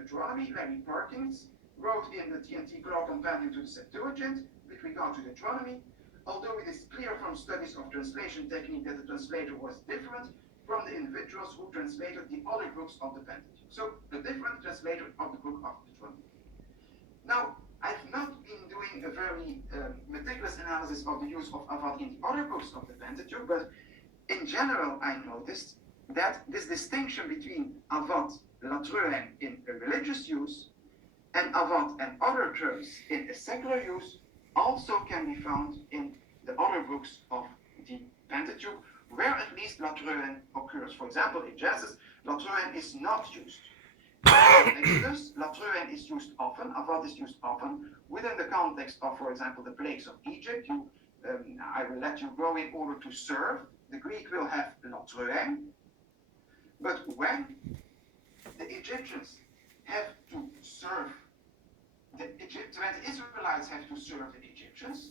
Deuteronomy, Larry Parkins, wrote in the TNT Law Companion to the Septuagint with regard to Deuteronomy, although it is clear from studies of translation technique that the translator was different from the individuals who translated the other books of the Pentateuch. So, a different translator of the book of Deuteronomy. Now, I've not been doing a very meticulous analysis of the use of Avad in the other books of the Pentateuch, but in general, I noticed that this distinction between Avad, Latruhen in a religious use, and Avad and other terms in a secular use also can be found in the other books of the Pentateuch, where at least Latruhen occurs. For example, in Genesis, Latruhen is not used. In Exodus, Latruhen is used often, Avad is used often, within the context of, for example, the plagues of Egypt. I will let you go in order to serve. The Greek will have Latruhen. But when the Egyptians have to serve, when the Israelites have to serve the Egyptians,